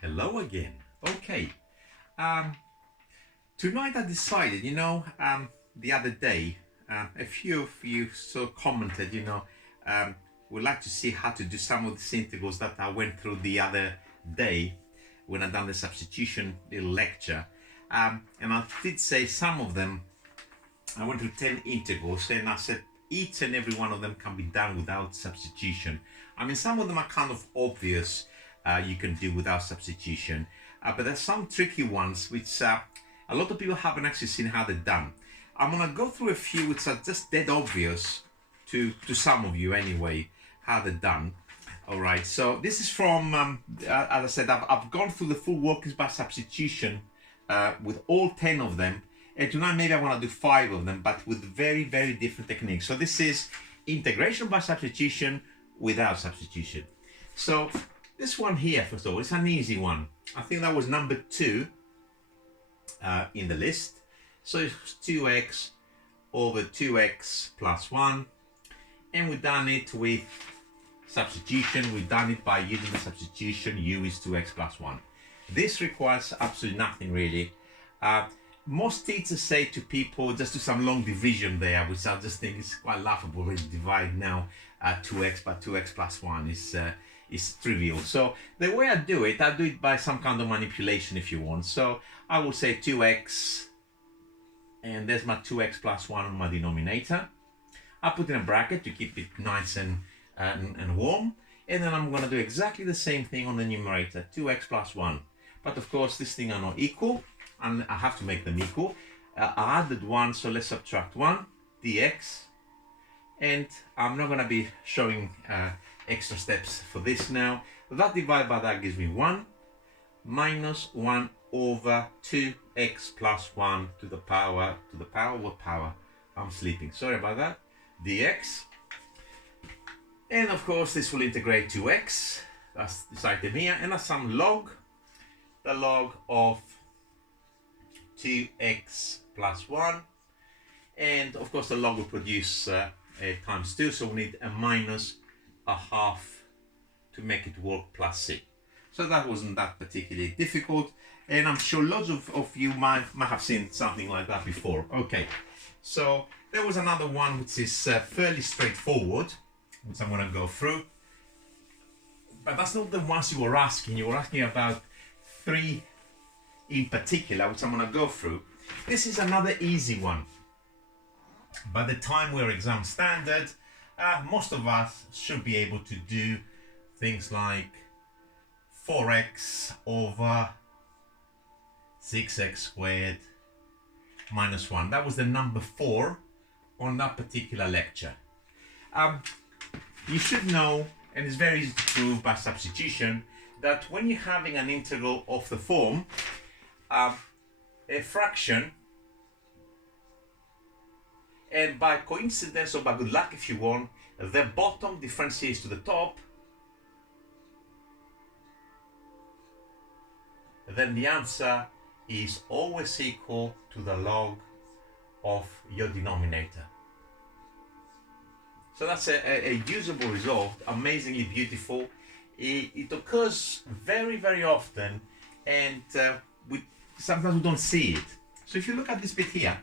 Hello again. Okay. Tonight I decided, the other day, a few of you commented, would like to see how to do some of the integrals that I went through the other day when I done the substitution little lecture. And I did say some of them, I went through 10 integrals, and I said each and every one of them can be done without substitution. I mean, some of them are kind of obvious, you can do without substitution, but there's some tricky ones which a lot of people haven't actually seen how they're done. I'm gonna go through a few which are just dead obvious to some of you anyway, how they're done. All right, so this is from, as I said, I've gone through the full workings by substitution with all 10 of them. And tonight maybe I want to do 5 of them, but with very, very different techniques. So this is integration by substitution without substitution. So this one here, first of all, it's an easy one. I think that was number 2 in the list. So it's 2x over 2x plus 1. And we've done it with substitution. We've done it by using the substitution, u is 2x plus 1. This requires absolutely nothing really. Most teachers say to people, just do some long division there, which I just think is quite laughable when you divide now 2x by 2x plus 1 is trivial. So the way I do it by some kind of manipulation if you want. So I will say 2x, and there's my 2x plus 1 on my denominator. I put in a bracket to keep it nice and warm. And then I'm going to do exactly the same thing on the numerator, 2x plus 1. But of course, these things are not equal, and I have to make them equal. I added 1, so let's subtract 1, dx. And I'm not going to be showing extra steps for this now. That divided by that gives me 1 minus 1 over 2x plus 1 to the power, what power? I'm sleeping, sorry about that, dx. And of course, this will integrate to x, that's this item here, and that's some log, the log of 2x plus 1, and of course the log will produce times 2, so we need a minus a half to make it work plus c. So that wasn't that particularly difficult, and I'm sure lots of you might have seen something like that before. Okay, so there was another one which is fairly straightforward, which I'm going to go through, but that's not the ones you were asking. You were asking about 3 in particular, which I'm going to go through. This is another easy one. By the time we're exam standard, most of us should be able to do things like 4x over 6x squared minus 1. That was the number 4 on that particular lecture. You should know, and it's very easy to prove by substitution, that when you're having an integral of the form, a fraction, and by coincidence or by good luck if you want, the bottom differentiates to the top, then the answer is always equal to the log of your denominator. So that's a usable result, amazingly beautiful. It occurs very, very often, and sometimes we don't see it. So if you look at this bit here,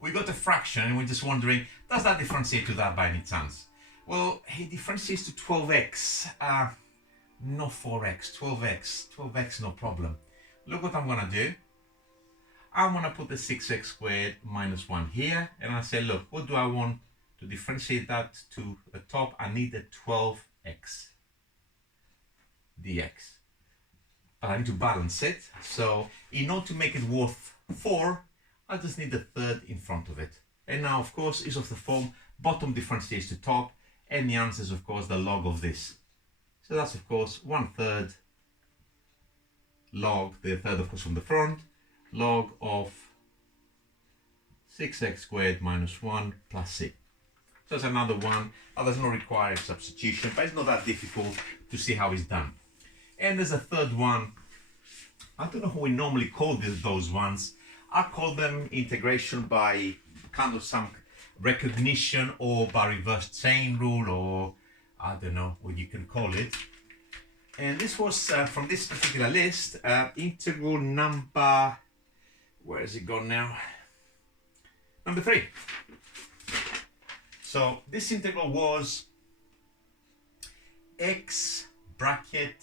we got a fraction and we're just wondering, does that differentiate to that by any chance? Well, it differentiates to 12x, not 4x, 12x, no problem. Look what I'm gonna do. I'm gonna put the 6x squared minus 1 here, and I say, look, what do I want to differentiate that to the top? I need the 12x dx. But I need to balance it. So in order to make it worth 4, I just need the third in front of it. And now, of course, is of the form bottom differentiates to top, and the answer is, of course, the log of this. So that's, of course, 1/3 log, the third, of course, from the front, log of 6x squared minus 1 plus c. So that's another one. Does not require substitution, but it's not that difficult to see how it's done. And there's a third one. I don't know how we normally call those ones. I call them integration by kind of some recognition, or by reverse chain rule, or I don't know what you can call it. And this was from this particular list, integral number, where has it gone now? Number 3. So this integral was x bracket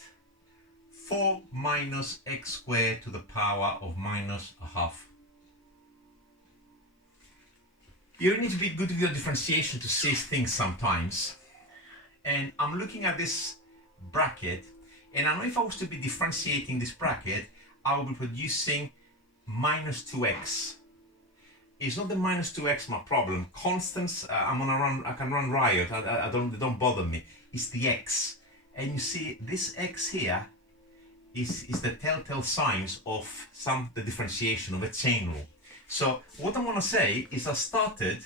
4 minus x squared to the power of minus a half. You need to be good with your differentiation to see things sometimes. And I'm looking at this bracket, and I know if I was to be differentiating this bracket, I will be producing minus 2x. It's not the minus 2x my problem. Constants, I can run riot. They don't bother me. It's the x. And you see, this x here is the telltale signs of the differentiation of a chain rule. So what I want to say is I started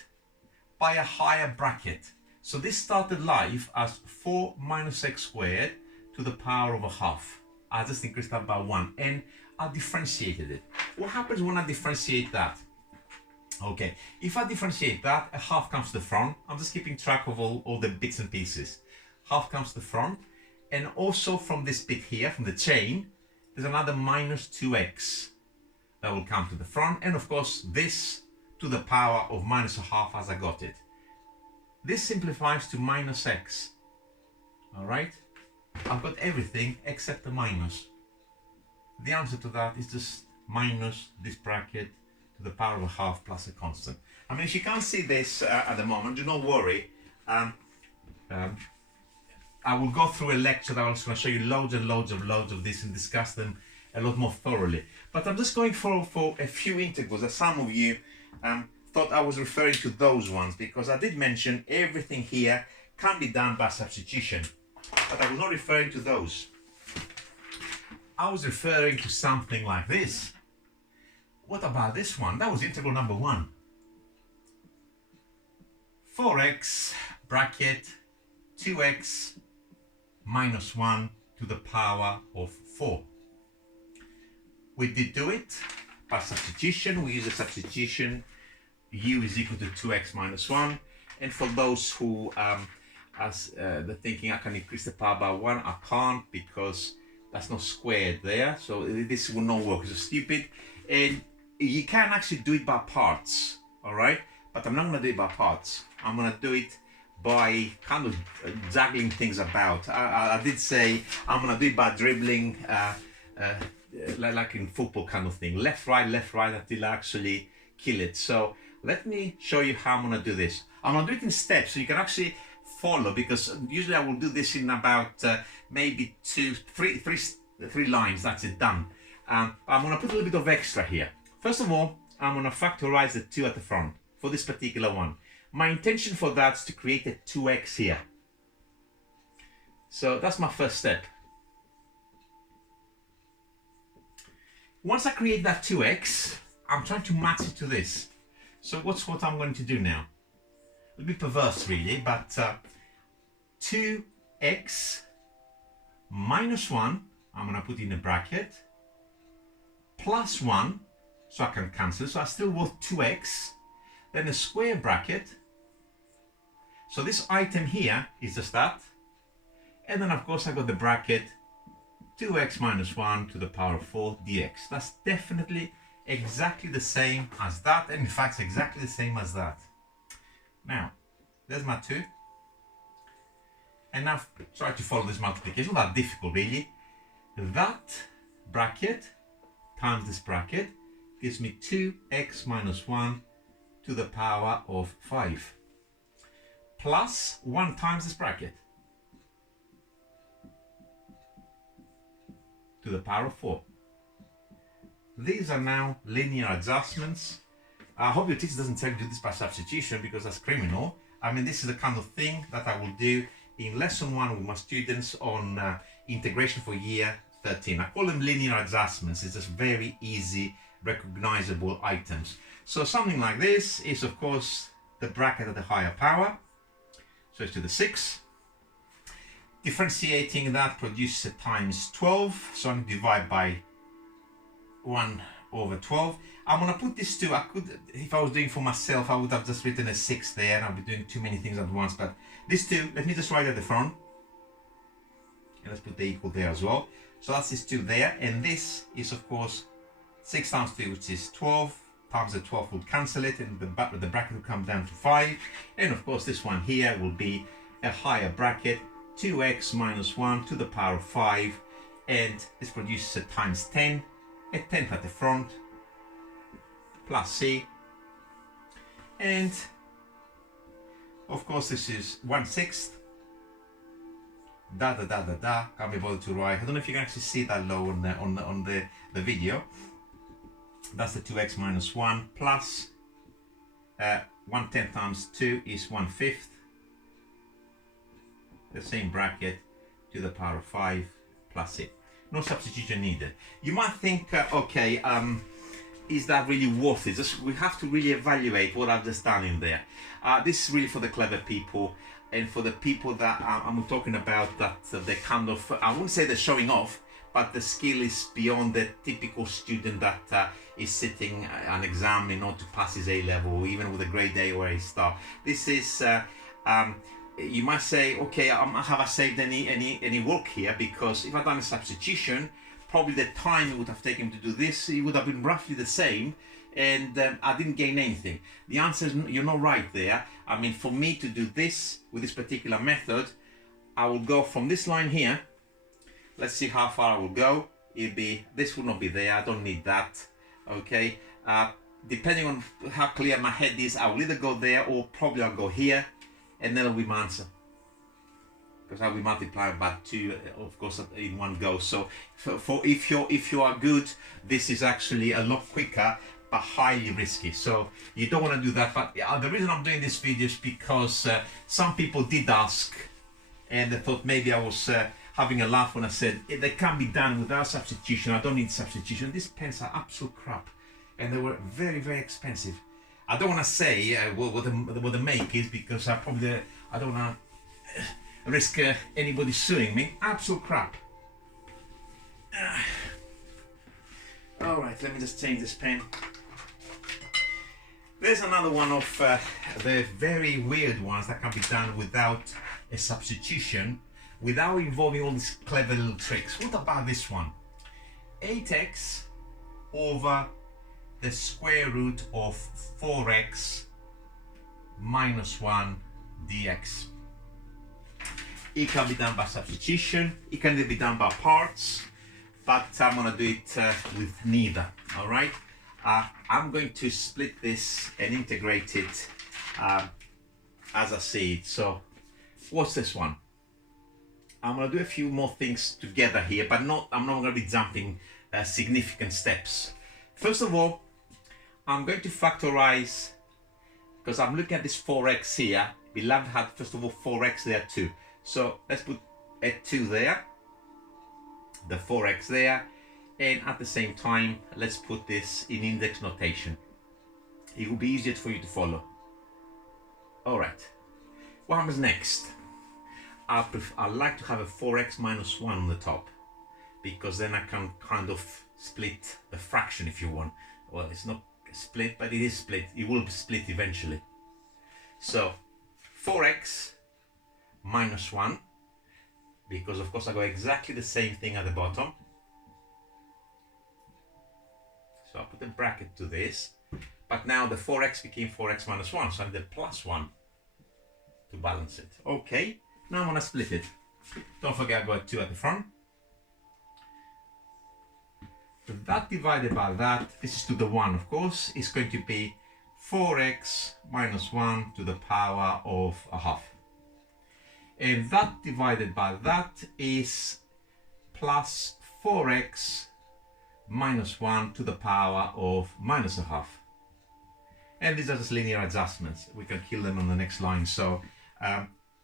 by a higher bracket. So this started life as 4 minus x squared to the power of a half. I just increased that by 1 and I differentiated it. What happens when I differentiate that? Okay, if I differentiate that, a half comes to the front. I'm just keeping track of all the bits and pieces. Half comes to the front, and also from this bit here, from the chain, there's another minus 2x that will come to the front, and of course this to the power of minus a half as I got it. This simplifies to minus x. All right, I've got everything except the minus. The answer to that is just minus this bracket to the power of a half plus a constant. I mean, if you can't see this at the moment, do not worry. I will go through a lecture that I was going to show you loads and loads of this and discuss them a lot more thoroughly. But I'm just going for a few integrals that some of you thought I was referring to those ones, because I did mention everything here can be done by substitution, but I was not referring to those. I was referring to something like this. What about this one? That was integral number 1. 4x bracket 2x minus 1 to the power of 4. We did do it by substitution. We use a substitution. U is equal to 2x minus 1. And for those who they're thinking I can increase the power by 1, I can't because that's not squared there. So this will not work. It's stupid. And you can actually do it by parts, all right? But I'm not going to do it by parts. I'm going to do it by kind of juggling things about. I did say I'm going to do it by dribbling, like in football kind of thing. Left, right, until I actually kill it. So let me show you how I'm going to do this. I'm going to do it in steps so you can actually follow, because usually I will do this in about maybe three lines. That's it, done. I'm going to put a little bit of extra here. First of all, I'm going to factorize the 2 at the front for this particular one. My intention for that is to create a 2x here. So that's my first step. Once I create that 2x, I'm trying to match it to this. So what's what I'm going to do now? A little bit perverse really, but 2x minus 1, I'm going to put in a bracket, plus 1, so I can cancel, so I still want 2x, then a square bracket. So this item here is just that, and then of course I got the bracket 2x minus 1 to the power of 4 dx. That's definitely exactly the same as that, and in fact exactly the same as that. Now, there's my 2. And now try to follow this multiplication. Not that difficult really. That bracket times this bracket gives me 2x minus 1 to the power of 5. Plus 1 times this bracket to the power of 4. These are now linear adjustments. I hope your teacher doesn't tell you to do this by substitution, because that's criminal. I mean, this is the kind of thing that I will do in lesson 1 with my students on integration for year 13. I call them linear adjustments. It's just very easy, recognizable items. So something like this is, of course, the bracket at the higher power. So it's to the 6. Differentiating that produces a times 12. So I'm going to divide by 1 over 12. I'm going to put this 2. I could, if I was doing for myself, I would have just written a 6 there. I'll be doing too many things at once. But this 2, let me just write at the front. And let's put the equal there as well. So that's this 2 there, and this is of course 6 times 2, which is 12, times the 12 will cancel it, and the bracket will come down to 5. And of course this one here will be a higher bracket, 2x minus 1 to the power of 5, and this produces a times 10, a 10th at the front, plus c, and of course this is 1/6, can't be bothered to write. I don't know if you can actually see that low on the video. That's the 2x minus 1 plus 1/10 times 2 is 1/5, the same bracket to the power of 5 plus it. No substitution needed. You might think, okay, is that really worth it? We have to really evaluate what I've just done in there. This is really for the clever people, and for the people that I'm talking about, that they kind of, I wouldn't say they're showing off, but the skill is beyond the typical student that is sitting an exam in order to pass his A-level, or even with a grade A or A star. This is, you might say, okay, have I saved any work here? Because if I'd done a substitution, probably the time it would have taken to do this, it would have been roughly the same, and I didn't gain anything. The answer is you're not right there. I mean, for me to do this with this particular method, I will go from this line here. Let's see how far I will go. This will not be there. I don't need that. Okay. Depending on how clear my head is, I will either go there, or probably I'll go here, and then it'll be my answer, because I'll be multiplying by 2, of course, in one go. So if you are good, this is actually a lot quicker, but highly risky. So you don't want to do that. But the reason I'm doing this video is because some people did ask, and they thought maybe I was having a laugh when I said they can be done without substitution. I don't need substitution. These pens are absolute crap, and they were very, very expensive. I don't want to say what the make is, because I don't want to risk anybody suing me. Absolute crap. All right, let me just change this pen. There's another one of the very weird ones that can be done without a substitution, without involving all these clever little tricks. What about this one? 8x over the square root of 4x minus 1 dx. It can be done by substitution, it can be done by parts, but I'm going to do it with neither. All right, I'm going to split this and integrate it as I see it. So what's this one? I'm going to do a few more things together here, but I'm not going to be jumping significant steps. First of all, I'm going to factorize, because I'm looking at this 4x here. Beloved had first of all 4x there too. So let's put a 2 there, the 4x there, and at the same time, let's put this in index notation. It will be easier for you to follow. All right, what happens next? I like to have a 4x minus 1 on the top, because then I can kind of split the fraction if you want. Well, it's not split, but it is split. It will be split eventually. So 4x minus 1, because of course I got exactly the same thing at the bottom. So I put a bracket to this, but now the 4x became 4x minus 1, so I need a plus 1 to balance it. Okay, now I'm going to split it. Don't forget I got 2 at the front. That divided by that, this is to the 1 of course, is going to be 4x minus 1 to the power of a half. And that divided by that is plus 4x minus 1 to the power of minus a half. And these are just linear adjustments. We can kill them on the next line. So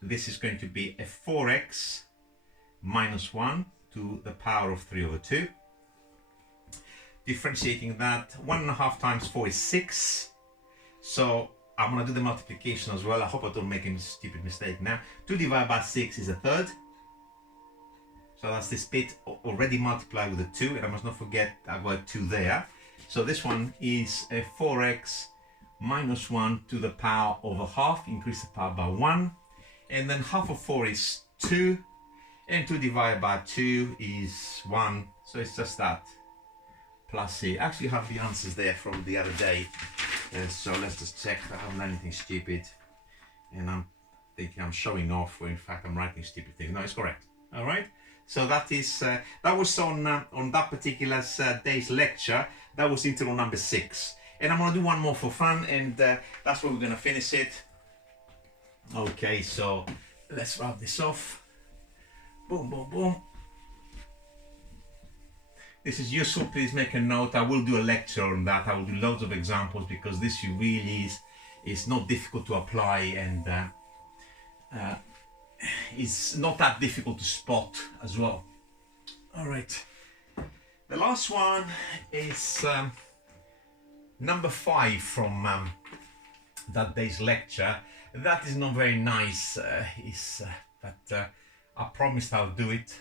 this is going to be a 4x minus 1 to the power of 3 over 2. Differentiating that, 1.5 times 4 is 6. So I'm going to do the multiplication as well. I hope I don't make any stupid mistake now. 2 divided by 6 is a third. So that's this bit already multiplied with a 2. And I must not forget I've got 2 there. So this one is a 4x minus 1 to the power of a half. Increase the power by 1. And then half of 4 is 2. And 2 divided by 2 is 1. So it's just that. Plus C. Actually have the answers there from the other day. So let's just check that I haven't done anything stupid. And I'm thinking I'm showing off, where in fact I'm writing stupid things. No, it's correct. All right. So that is that was on that particular day's lecture. That was interval number 6. And I'm gonna do one more for fun, and that's where we're gonna finish it. Okay, so let's wrap this off. Boom, boom, boom. This is useful, please make a note. I will do a lecture on that. I will do loads of examples because this really is not difficult to apply, and it's not that difficult to spot as well. All right. The last one is number 5 from that day's lecture. That is not very nice, but I promised I'll do it.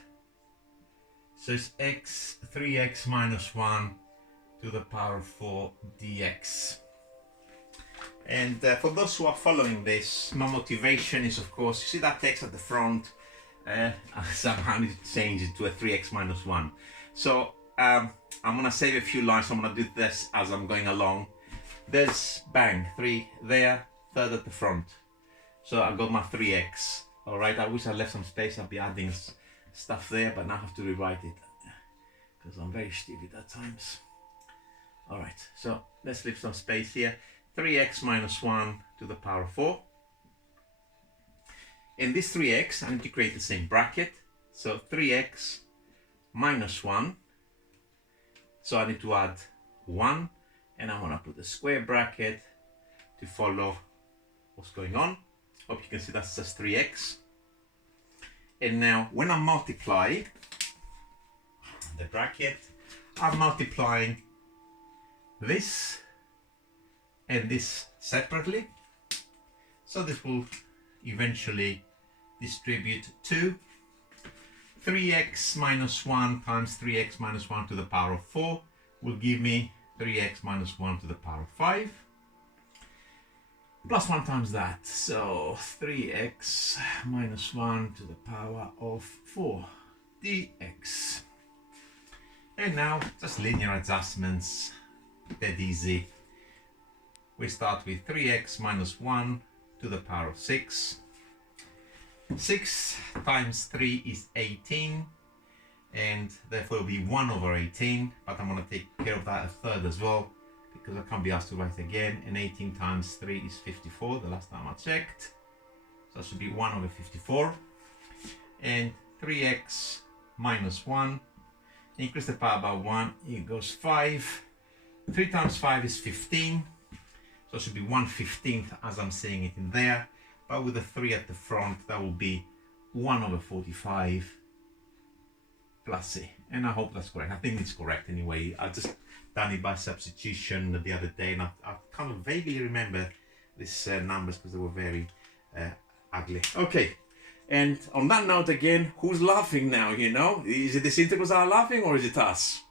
So it's 3x minus 1 to the power of 4 dx. And for those who are following this, my motivation is, of course, you see that text at the front, somehow I need to change it to a 3x minus 1. So I'm going to save a few lines. I'm going to do this as I'm going along. There's, bang, 3 there, 3rd at the front. So I got my 3x. All right, I wish I left some space. I'll be adding stuff there, but now I have to rewrite it because I'm very stupid at times. All right, so let's leave some space here. 3x minus 1 to the power of 4. In this 3x, I need to create the same bracket. So 3x minus 1. So I need to add 1, and I'm going to put the square bracket to follow what's going on. Hope you can see that's just 3x. And now when I multiply the bracket, I'm multiplying this and this separately. So this will eventually distribute to 3x minus 1 times 3x minus 1 to the power of 4 will give me 3x minus 1 to the power of 5. Plus 1 times that, so 3x minus 1 to the power of 4 dx. And now just linear adjustments, dead easy. We start with 3x minus 1 to the power of 6. 6 times 3 is 18, and therefore it will be 1 over 18, but I'm going to take care of that a third as well, because I can't be asked to write again. And 18 times 3 is 54, the last time I checked. So that should be 1 over 54. And 3x minus 1, increase the power by 1, it goes 5. 3 times 5 is 15. So it should be 1/15 as I'm saying it in there. But with the 3 at the front, that will be 1 over 45 plus C. And I hope that's correct. I think it's correct anyway. I just done it by substitution the other day, and I kind of vaguely remember these numbers because they were very ugly. Okay, and on that note again, who's laughing now, you know? Is it the integrals that are laughing, or is it us?